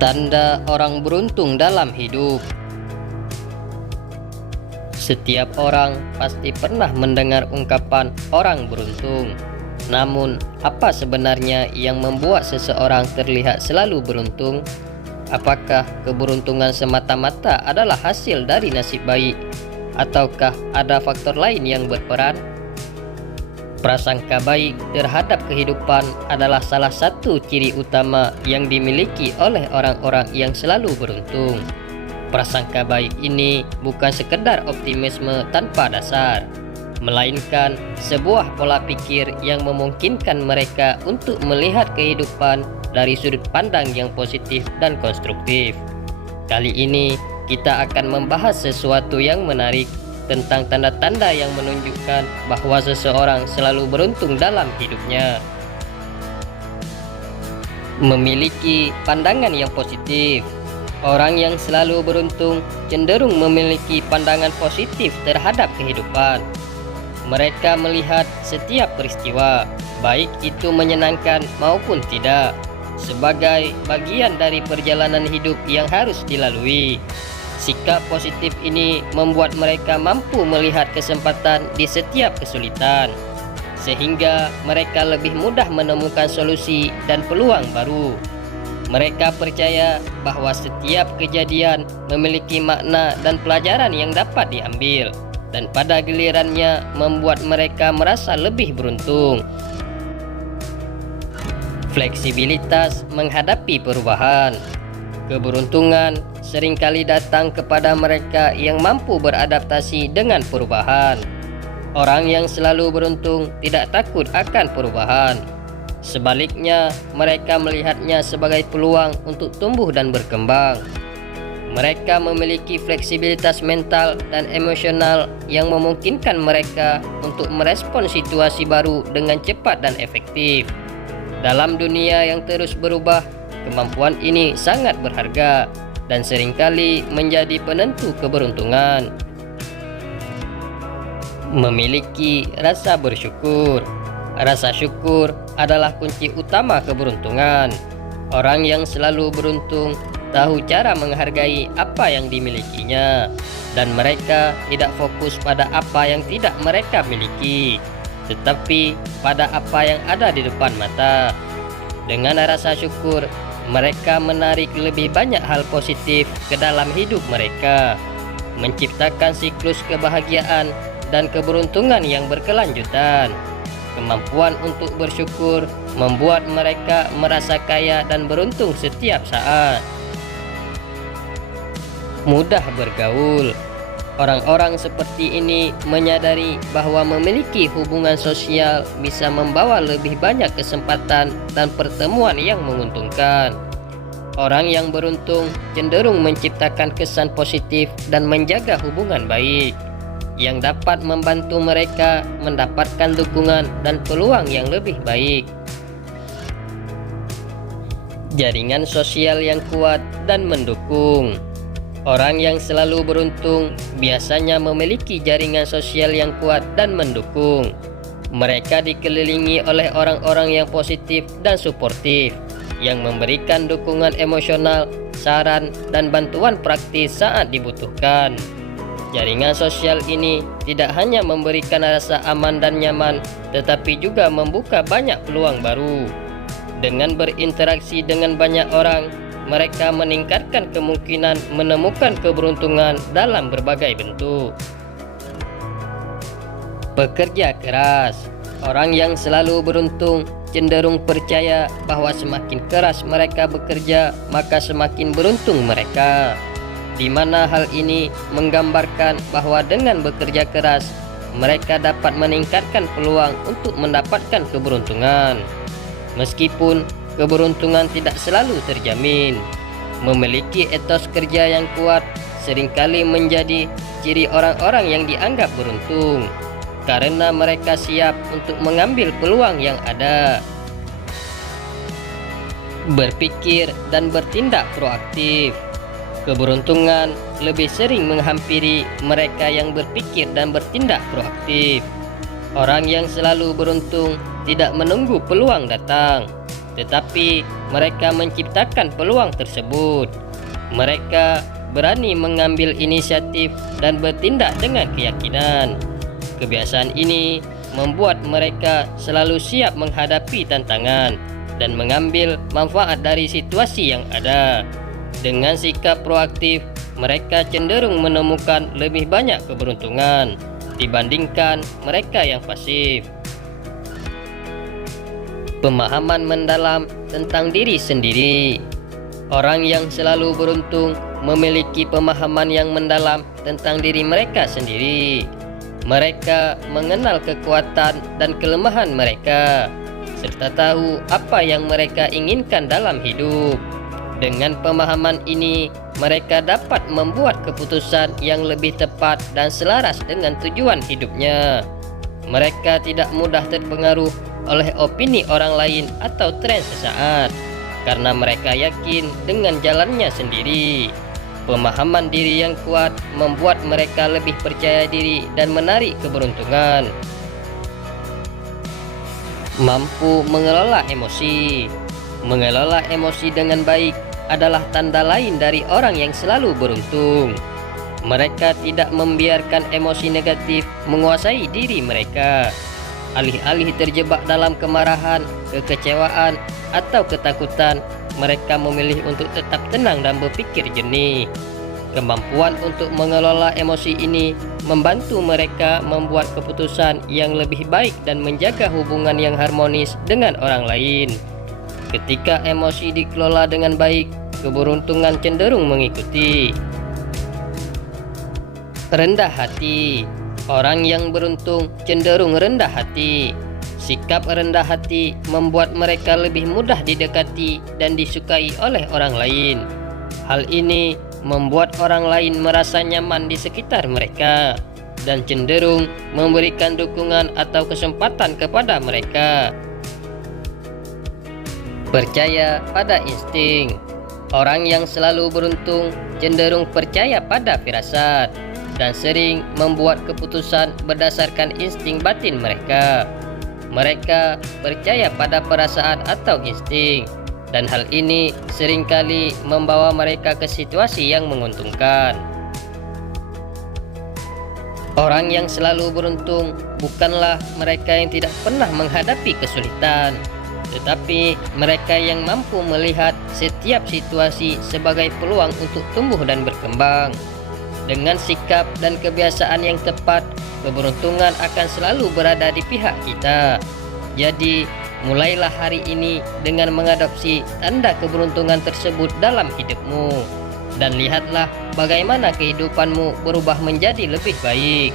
Tanda orang beruntung dalam hidup. Setiap orang pasti pernah mendengar ungkapan orang beruntung. Namun, apa sebenarnya yang membuat seseorang terlihat selalu beruntung? Apakah keberuntungan semata-mata adalah hasil dari nasib baik, ataukah ada faktor lain yang berperan? Prasangka baik terhadap kehidupan adalah salah satu ciri utama yang dimiliki oleh orang-orang yang selalu beruntung. Prasangka baik ini bukan sekedar optimisme tanpa dasar, melainkan sebuah pola pikir yang memungkinkan mereka untuk melihat kehidupan dari sudut pandang yang positif dan konstruktif. Kali ini kita akan membahas sesuatu yang menarik tentang tanda-tanda yang menunjukkan bahwa seseorang selalu beruntung dalam hidupnya. Memiliki pandangan yang positif. Orang yang selalu beruntung cenderung memiliki pandangan positif terhadap kehidupan. Mereka melihat setiap peristiwa, baik itu menyenangkan maupun tidak, sebagai bagian dari perjalanan hidup yang harus dilalui. Sikap positif ini membuat mereka mampu melihat kesempatan di setiap kesulitan, sehingga mereka lebih mudah menemukan solusi dan peluang baru. Mereka percaya bahwa setiap kejadian memiliki makna dan pelajaran yang dapat diambil, dan pada gilirannya membuat mereka merasa lebih beruntung. Fleksibilitas menghadapi perubahan. Keberuntungan seringkali datang kepada mereka yang mampu beradaptasi dengan perubahan. Orang yang selalu beruntung tidak takut akan perubahan. Sebaliknya, mereka melihatnya sebagai peluang untuk tumbuh dan berkembang. Mereka memiliki fleksibilitas mental dan emosional yang memungkinkan mereka untuk merespons situasi baru dengan cepat dan efektif. Dalam dunia yang terus berubah, kemampuan ini sangat berharga dan seringkali menjadi penentu keberuntungan. Memiliki rasa bersyukur. Rasa syukur adalah kunci utama keberuntungan. Orang yang selalu beruntung tahu cara menghargai apa yang dimilikinya, dan mereka tidak fokus pada apa yang tidak mereka miliki, tetapi pada apa yang ada di depan mata. Dengan rasa syukur, mereka menarik lebih banyak hal positif ke dalam hidup mereka, menciptakan siklus kebahagiaan dan keberuntungan yang berkelanjutan. Kemampuan untuk bersyukur membuat mereka merasa kaya dan beruntung setiap saat. Mudah bergaul. Orang-orang seperti ini menyadari bahwa memiliki hubungan sosial bisa membawa lebih banyak kesempatan dan pertemuan yang menguntungkan. Orang yang beruntung cenderung menciptakan kesan positif dan menjaga hubungan baik, yang dapat membantu mereka mendapatkan dukungan dan peluang yang lebih baik. Jaringan sosial yang kuat dan mendukung. Orang yang selalu beruntung biasanya memiliki jaringan sosial yang kuat dan mendukung. Mereka dikelilingi oleh orang-orang yang positif dan suportif, yang memberikan dukungan emosional, saran, dan bantuan praktis saat dibutuhkan. Jaringan sosial ini tidak hanya memberikan rasa aman dan nyaman, tetapi juga membuka banyak peluang baru. Dengan berinteraksi dengan banyak orang, mereka meningkatkan kemungkinan menemukan keberuntungan dalam berbagai bentuk. Pekerja keras. Orang yang selalu beruntung cenderung percaya bahwa semakin keras mereka bekerja, maka semakin beruntung mereka, di mana hal ini menggambarkan bahwa dengan bekerja keras, mereka dapat meningkatkan peluang untuk mendapatkan keberuntungan. Meskipun keberuntungan tidak selalu terjamin, memiliki etos kerja yang kuat seringkali menjadi ciri orang-orang yang dianggap beruntung, karena mereka siap untuk mengambil peluang yang ada. Berpikir dan bertindak proaktif. Keberuntungan lebih sering menghampiri mereka yang berpikir dan bertindak proaktif. Orang yang selalu beruntung tidak menunggu peluang datang, tetapi mereka menciptakan peluang tersebut. Mereka berani mengambil inisiatif dan bertindak dengan keyakinan. Kebiasaan ini membuat mereka selalu siap menghadapi tantangan dan mengambil manfaat dari situasi yang ada. Dengan sikap proaktif, mereka cenderung menemukan lebih banyak keberuntungan dibandingkan mereka yang pasif. Pemahaman mendalam tentang diri sendiri. Orang yang selalu beruntung memiliki pemahaman yang mendalam tentang diri mereka sendiri. Mereka mengenal kekuatan dan kelemahan mereka, serta tahu apa yang mereka inginkan dalam hidup. Dengan pemahaman ini, mereka dapat membuat keputusan yang lebih tepat dan selaras dengan tujuan hidupnya. Mereka tidak mudah terpengaruh oleh opini orang lain atau tren sesaat, karena mereka yakin dengan jalannya sendiri. Pemahaman diri yang kuat membuat mereka lebih percaya diri dan menarik keberuntungan. Mampu mengelola emosi. Mengelola emosi dengan baik adalah tanda lain dari orang yang selalu beruntung. Mereka tidak membiarkan emosi negatif menguasai diri mereka. Alih-alih terjebak dalam kemarahan, kekecewaan, atau ketakutan, mereka memilih untuk tetap tenang dan berpikir jernih. Kemampuan untuk mengelola emosi ini membantu mereka membuat keputusan yang lebih baik dan menjaga hubungan yang harmonis dengan orang lain. Ketika emosi dikelola dengan baik, keberuntungan cenderung mengikuti. Rendah hati. Orang yang beruntung cenderung rendah hati. Sikap rendah hati membuat mereka lebih mudah didekati dan disukai oleh orang lain. Hal ini membuat orang lain merasa nyaman di sekitar mereka dan cenderung memberikan dukungan atau kesempatan kepada mereka. Percaya pada insting. Orang yang selalu beruntung cenderung percaya pada firasat dan sering membuat keputusan berdasarkan insting batin mereka. Mereka percaya pada perasaan atau insting, dan hal ini seringkali membawa mereka ke situasi yang menguntungkan. Orang yang selalu beruntung bukanlah mereka yang tidak pernah menghadapi kesulitan, tetapi mereka yang mampu melihat setiap situasi sebagai peluang untuk tumbuh dan berkembang. Dengan sikap dan kebiasaan yang tepat, keberuntungan akan selalu berada di pihak kita. Jadi, mulailah hari ini dengan mengadopsi tanda keberuntungan tersebut dalam hidupmu. Dan lihatlah bagaimana kehidupanmu berubah menjadi lebih baik.